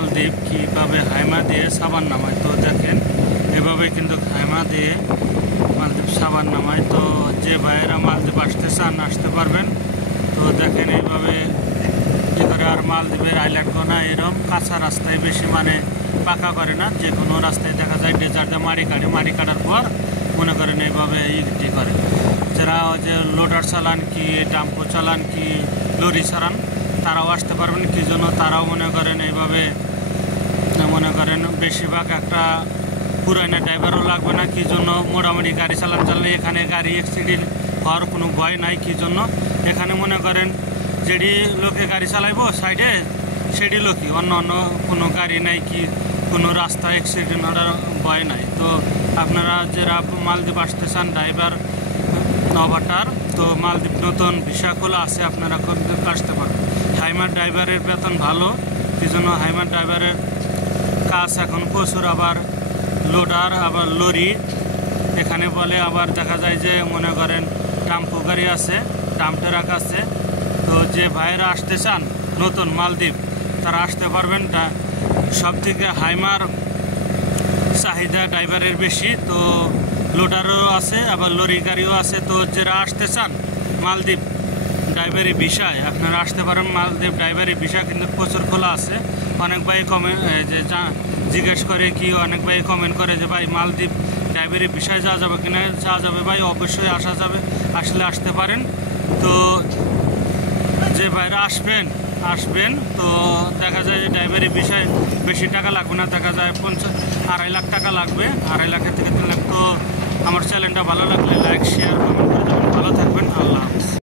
মালদ্বীপ কীভাবে হাইমা দিয়ে সাবান নামায়। তো দেখেন এভাবে কিন্তু হাইমা দিয়ে মালদ্বীপ সাবান নামায়। তো যে ভাইয়েরা মালদ্বীপ আসতে চান আসতে পারবেন। তো দেখেন এইভাবে কী করে। আর মালদ্বীপের আইল্যান্ড কোনা এরকম কাঁচা রাস্তায় বেশি মানে পাকা করে না, যে কোনো রাস্তায় দেখা যায় ডেজার্টে মাড়ি কাটার পর মনে করেন এইভাবে ই করে। যারা যে লোডার চালান কি টেম্পো চালান কি লরি চালান তারাও আসতে পারবেন। কী জন্য তারাও মনে করেন এইভাবে মনে করেন বেশিরভাগ একটা পুরানা ড্রাইভারও লাগবে না। কী জন্য মোটামুটি গাড়ি চালালে এখানে গাড়ি অ্যাক্সিডেন্ট হওয়ার কোনো ভয় নাই। কী জন্য এখানে মনে করেন যেটি লোকে গাড়ি চালাইব সাইডে সেটি লোকই, অন্য কোনো গাড়ি নাই কি কোনো রাস্তা অ্যাক্সিডেন্ট হওয়ার ভয় নাই। তো আপনারা যারা মালদ্বীপ আসতে চান ড্রাইভার নবাটার, তো মালদ্বীপ নতুন ভিসা খোলা আছে, আপনারা আসতে পারবেন। হাইমার ড্রাইভারের বেতন ভালো, এই জন্য হাইমার ড্রাইভারের কাজ এখন প্রচুর। আবার লোডার আবার লরি এখানে বলে। আবার দেখা যায় যে মনে করেন টেম্পো গাড়ি আছে, ডাম্প ট্রাক আছে। তো যে ভাইয়েরা আসতে চান নতুন মালদ্বীপ তারা আসতে পারবেন। সব থেকে হাইমার চাহিদা ড্রাইভারের বেশি, তো লোডারও আছে আবার লরি গাড়িও আছে। তো যারা আসতে চান মালদ্বীপ ড্রাইভারি ভিসায় আপনারা আসতে পারেন। মালদ্বীপ ড্রাইভারি ভিসা কিন্তু প্রচুর খোলা আছে। অনেক ভাই জিজ্ঞেস করে কি অনেক ভাই কমেন্ট করে যে ভাই মালদ্বীপ ড্রাইভারি ভিসায় যাওয়া যাবে কিনা। যাওয়া যাবে ভাই, অবশ্যই আসা যাবে, আসলে আসতে পারেন। তো যে ভাইরা আসবেন তো দেখা যায় যে ড্রাইভারি ভিসায় বেশি টাকা লাগবে না, দেখা যায় 2.5 লাখ টাকা লাগবে, 2.5 লাখ থেকে 3 লাখ। তো আমার চ্যানেলটা ভালো লাগলে লাইক শেয়ার কমেন্ট করে দেবেন। ভালো থাকবেন, আল্লাহ হাফেজ।